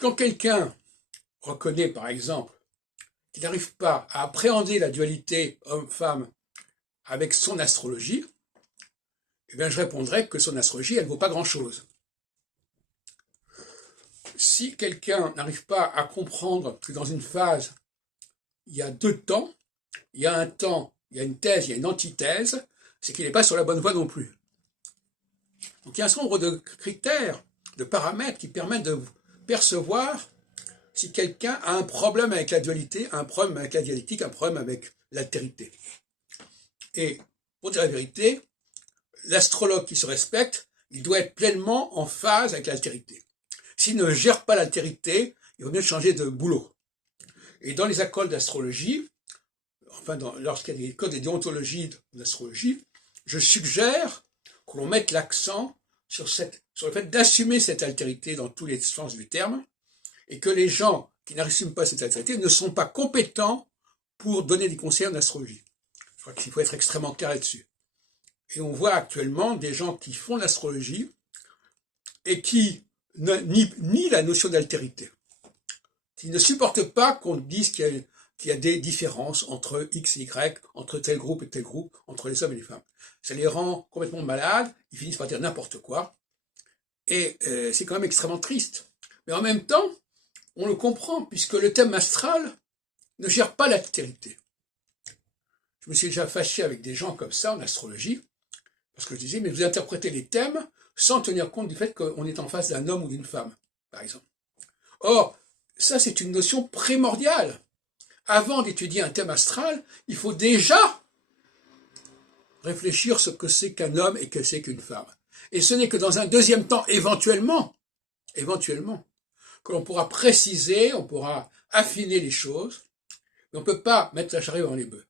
Quand quelqu'un reconnaît, par exemple, qu'il n'arrive pas à appréhender la dualité homme-femme avec son astrologie, eh bien, je répondrai que son astrologie, elle ne vaut pas grand-chose. Si quelqu'un n'arrive pas à comprendre que dans une phase, il y a deux temps, il y a un temps, il y a une thèse, il y a une antithèse, c'est qu'il n'est pas sur la bonne voie non plus. Donc il y a un certain nombre de critères, de paramètres qui permettent de percevoir si quelqu'un a un problème avec la dualité, un problème avec la dialectique, un problème avec l'altérité. Et pour dire la vérité, l'astrologue qui se respecte, il doit être pleinement en phase avec l'altérité. S'il ne gère pas l'altérité, il vaut mieux changer de boulot. Et dans les écoles d'astrologie, enfin lorsqu'il y a des codes de déontologie d'astrologie, je suggère que l'on mette l'accent sur le fait d'assumer cette altérité dans tous les sens du terme, et que les gens qui n'assument pas cette altérité ne sont pas compétents pour donner des conseils en astrologie. Je crois qu'il faut être extrêmement clair là-dessus. Et on voit actuellement des gens qui font l'astrologie et qui nient la notion d'altérité, qui ne supportent pas qu'on dise qu'il y a des différences entre X et Y, entre tel groupe et tel groupe, entre les hommes et les femmes. Ça les rend complètement malades, ils finissent par dire n'importe quoi, et c'est quand même extrêmement triste. Mais en même temps, on le comprend, puisque le thème astral ne gère pas l'altérité. Je me suis déjà fâché avec des gens comme ça en astrologie, parce que je disais, mais vous interprétez les thèmes sans tenir compte du fait qu'on est en face d'un homme ou d'une femme, par exemple. Or, ça c'est une notion primordiale. Avant d'étudier un thème astral, il faut déjà réfléchir ce que c'est qu'un homme et que c'est qu'une femme. Et ce n'est que dans un deuxième temps, éventuellement, que l'on pourra préciser, on pourra affiner les choses, mais on ne peut pas mettre la charrue avant les bœufs.